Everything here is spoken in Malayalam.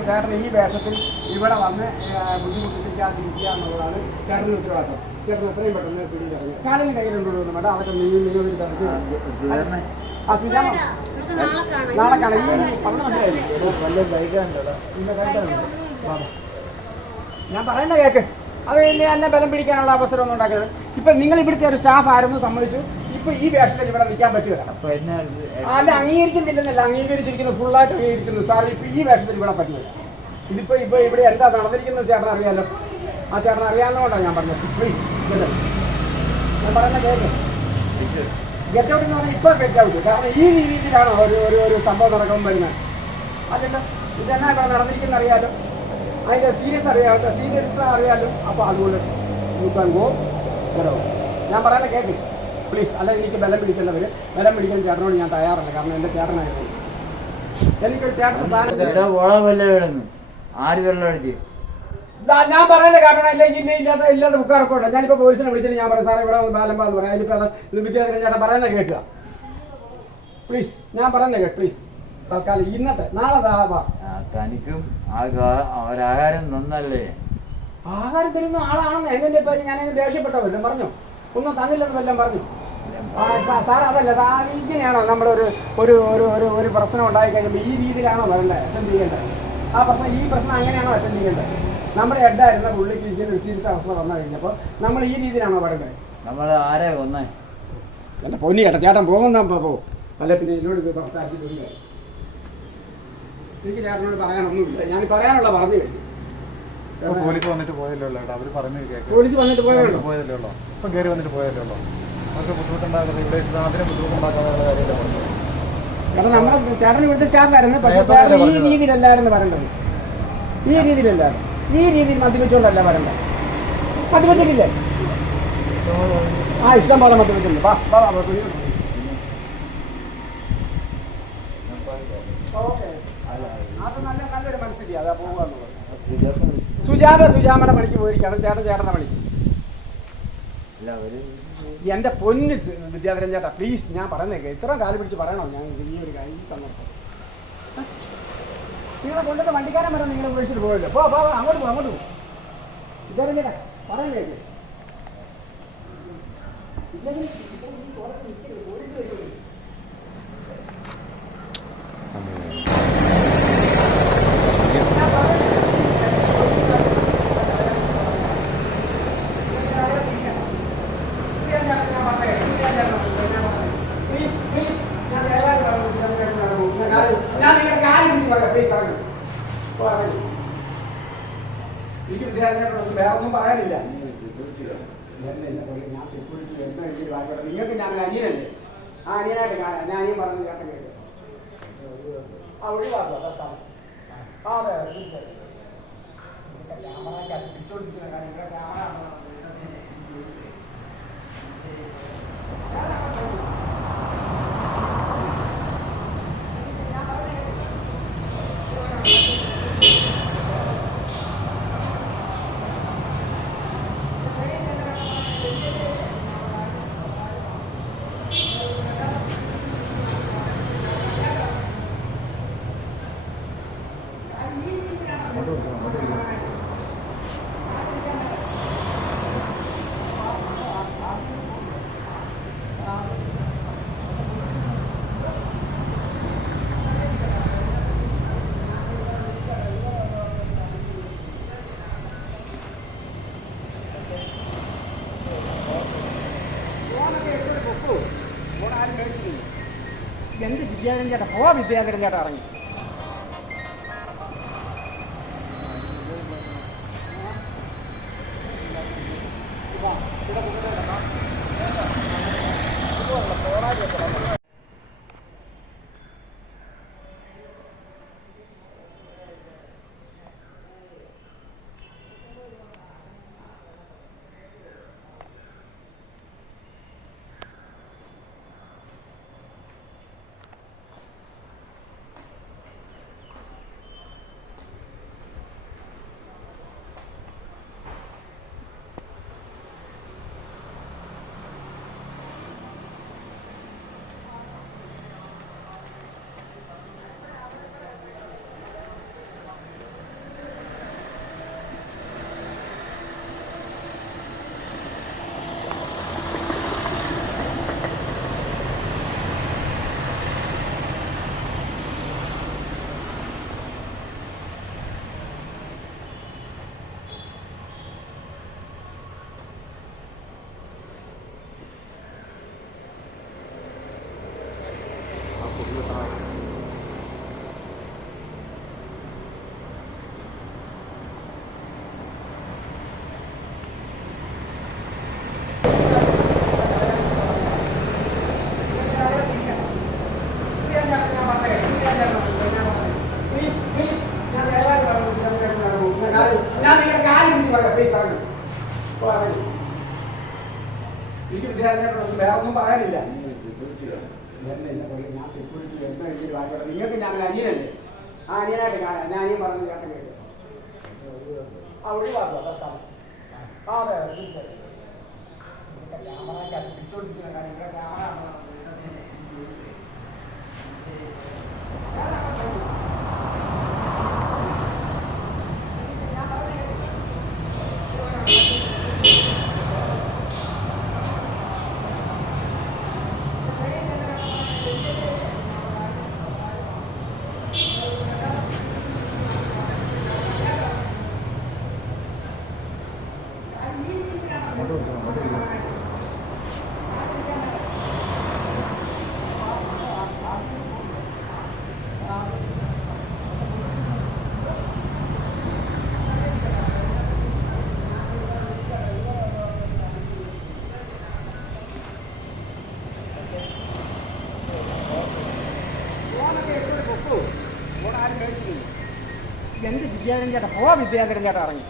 ഇതിനിടയ്ക്ക് ചേട്ടൻ ഈ വേഷത്തിൽ ഇവിടെ വന്ന് ബുദ്ധിമുട്ടിപ്പിക്കാതിരിക്കുക എന്നുള്ളതാണ് ചേട്ടന്റെ ഉത്തരവാദിത്വം ചേട്ടൻ എത്രയും പെട്ടെന്ന് പിടിയിലിറങ്ങി കാലിന് കയ്യിലുണ്ടോന്ന് വേണ്ട അതൊക്കെ നിങ്ങൾ ആ സുജാമ നാളെ കാണാം. നാളെ കാണാം. ഈ പറഞ്ഞ. ഞാൻ പറയുന്ന കേക്ക്. അത് ഇനി എന്നെ ബലം പിടിക്കാനുള്ള അവസരം ഒന്നും ഉണ്ടാക്കരുത്. ഇപ്പൊ നിങ്ങൾ ഇവിടുത്തെ ഒരു സ്റ്റാഫ് ആയിരുന്നു സമ്മതിച്ചു. ഇപ്പൊ ഈ വേഷത്തിൽ ഇവിടെ നിൽക്കാൻ പറ്റുക അപ്പൊ എന്നെ അല്ല അംഗീകരിക്കുന്നില്ലെന്നല്ല. അംഗീകരിച്ചിരിക്കുന്നു. ഫുള്ളായിട്ട് അംഗീകരിക്കുന്നു. സാർ ഇപ്പൊ ഈ വേഷത്തിൽ ഇവിടെ പറ്റില്ല. ഇതിപ്പോ ഇപ്പൊ ഇവിടെ എന്താ നടന്നിരിക്കുന്നത് ചേട്ടൻ അറിയാലോ? ആ ചേട്ടൻ അറിയാവുന്നതുകൊണ്ടാണ് ഞാൻ പറഞ്ഞത്. പ്ലീസ് ഞാൻ പറയുന്ന കേട്ടോ ഗെറ്റ് ഔട്ട് എന്ന് പറഞ്ഞാൽ ഇപ്പോൾ ഗെറ്റ് ഔട്ട് കാരണം ഈ രീതിയിലാണ് ഒരു ഒരു ഒരു സംഭവം നടക്കുമ്പോൾ വരുന്നത്. അതല്ല ഇതെന്നാ ഇവിടെ നടന്നിരിക്കുന്ന അറിയാലോ? അതിന്റെ സീരിയസ് അറിയാത്ത സീരിയസ് അറിയാലോ? അപ്പോൾ അതുകൊണ്ട് യു കാൻ കേട്ടോ ഞാൻ പറയുന്ന കേക്ക്. പ്ലീസ് അല്ല എനിക്ക് ബലം പിടിക്കേണ്ടവർ ബലം പിടിക്കാൻ ചേട്ടനോട് ഞാൻ തയ്യാറല്ല. കാരണം എന്റെ ചേട്ടനായിരുന്നു. എനിക്കൊരു ചേട്ടന്റെ സ്ഥാനം ആര് വെള്ളം അടിച്ച്? ഞാൻ പറയുന്ന കാരണം ഇല്ലെങ്കിൽ ഇല്ല ഇല്ലാത്ത ഇല്ലാത്ത ബുക്ക് ഉണ്ട് ഞാനിപ്പോൾ പോലീസിനെ വിളിച്ചിട്ട് ഞാൻ പറയാം സാറേ ഇവിടെ ബാലം എന്ന് പറയാം അതിലിപ്പോൾ അത് വിദ്യാർത്ഥി ചേട്ടൻ പറയുന്ന കേൾക്കുക. പ്ലീസ് ഞാൻ പറയുന്ന കേട്ട് പ്ലീസ് തൽക്കാലം ഇന്നത്തെ നാളെ തനിക്കും ആഹാരം ഒരാഹാരം നന്നല്ലേ ആഹാരം തരുന്ന ആളാണെന്ന് എങ്ങനെ ഇപ്പം ഞാൻ അതിന് ദേഷ്യപ്പെട്ടവല്ലോ പറഞ്ഞു? ഒന്നും തന്നില്ലെന്ന് വല്ലതും പറഞ്ഞു? സാർ അതല്ല ഇങ്ങനെയാണോ നമ്മുടെ ഒരു ഒരു ഒരു ഒരു ഒരു പ്രശ്നം ഉണ്ടായി കഴിയുമ്പോൾ ഈ രീതിയിലാണോ വരണ്ടേ? എന്ത് ചെയ്യേണ്ടത് ആ പ്രശ്നം ഈ പ്രശ്നം അങ്ങനെയാണോ അറ്റൻഡ് ചെയ്യേണ്ടത് നമ്മുടെ ഹെഡായിരുന്ന പുള്ളിക്ക് ഇങ്ങനെ ഒരു സീരിയസ് അവസ്ഥ വന്നു കഴിഞ്ഞപ്പോൾ നമ്മൾ ഈ രീതിയിലാണോ പറയുന്നത്? നമ്മൾ ആരെ കൊന്നേ? എന്റെ പൊന്നി ചേട്ടാ ചേട്ടൻ പോകുന്ന പോകും അല്ല പിന്നെ എന്നോട് ഇത് സംസാരിച്ചിട്ട് ഒരു കാര്യം. എനിക്ക് ചേട്ടനോട് പറയാനൊന്നുമില്ല. ഞാൻ പറയാനുള്ള പറഞ്ഞു കഴിഞ്ഞു. പോലീസ് വന്നിട്ട് പോയല്ലോ അവർ പറഞ്ഞു പോലീസ് വന്നിട്ട് പോയല്ലോ പോയല്ലോ ഉള്ളൂ. ഇപ്പം കയറി വന്നിട്ട് പോയല്ലോ അവർക്ക് നമുക്ക് ബുദ്ധിമുട്ടുണ്ടാകുന്നത് ഇവിടെ സാധനം ബുദ്ധിമുട്ടുണ്ടാക്കാനുള്ള കാര്യമല്ല കാരണം നമ്മുടെ ചേട്ടൻ ഇവിടുത്തെ സ്റ്റാഫായിരുന്നു പക്ഷെ ചേട്ടൻ ഈ. രീതിയിലല്ലായിരുന്നു വരേണ്ടത് ഈ രീതിയിലല്ലായിരുന്നു. ഈ രീതിയിൽ മദ്യപിച്ചുകൊണ്ടല്ല പറയേണ്ടത്. മദ്യപിച്ചിട്ടില്ലേ? ആ ഇഷ്ടം പോലെ മദ്യപിച്ചിട്ടുണ്ട്. സുജാബ സുജാമയുടെ പണിക്ക് പോയിരിക്കുകയാണ്. ചേട്ടൻ ചേട്ടന്റെ പണിക്ക് എന്റെ പൊന്ന് വിദ്യാധരൻ ചേട്ടാ പ്ലീസ് ഞാൻ പറയുന്നേ ഇത്ര കാലം പിടിച്ച് പറയണോ? ഞാൻ ഈ ഒരു കാര്യം ഈ സന്ദർഭം? നിങ്ങളെ കൊണ്ടുവന്ന വണ്ടിക്കാരൻ വരെ നിങ്ങളെ വിളിച്ചിട്ട് പോയല്ലോ പോ പോ പോ, അങ്ങോട്ട് പോ അങ്ങോട്ട് പോ. വിദ്യാധരൻ ചേട്ടാ പറയല്ലേ ഇല്ലെങ്കിൽ പോലീസ് വരുമല്ലോ. ഞാൻ പറയുന്നത് ഞാൻ നിങ്ങളുടെ കാര്യം പിടിച്ച് പറയാം പ്ലീസ് പറഞ്ഞു എനിക്ക് വിദ്യാർത്ഥികളോടൊന്നും വേറെ ഒന്നും പറയാനില്ല. ഞാൻ സെക്യൂരിറ്റി എന്താ എനിക്ക് വായിക്കോട്ടെ നിങ്ങൾക്ക് ഞാൻ അനിയനല്ലേ? ആ അനിയനായിട്ട് കാണാം. ഞാൻ അനിയൻ പറഞ്ഞു കേട്ട കേട്ടു. ആ ഒഴിവാക്കാം ആ അതെ അതെ തീർച്ചയായും ക്യാമറ എടുക്കുള്ളൂ ഇവിടെ എന്ത് വിദ്യാധരൻ ചേട്ടാ? പോവാ വിദ്യാധരൻ ചേട്ടാ ഇറങ്ങി. ഞാൻ നിങ്ങളുടെ കാര്യം കുറിച്ച് പറയാം. പ്ലീസ് ഇറങ്ങും എനിക്ക് വിദ്യാർത്ഥികളോട് വേറെ ഒന്നും പറയാനില്ല. ഞാൻ സെക്യൂരിറ്റി എന്താ എഴുതി വായിക്കോട്ടെ. നിങ്ങൾക്ക് ഞാൻ അനിയനല്ലേ? ആ അനിയനായിട്ട് കാണാം. ഞാൻ അനിയൻ പറഞ്ഞു കേട്ട കേട്ടു. ആ ഒഴിവാക്കുക തട്ടാം ആ അതെ ക്യാമറയ്ക്ക് അടുപ്പിച്ചുകൊണ്ടിരിക്കുന്ന കാര്യങ്ങൾ ക്യാമറ എന്ത് ചേട്ടാ പോവാ വിദ്യാധരൻ ചേട്ടാ ഇറങ്ങി.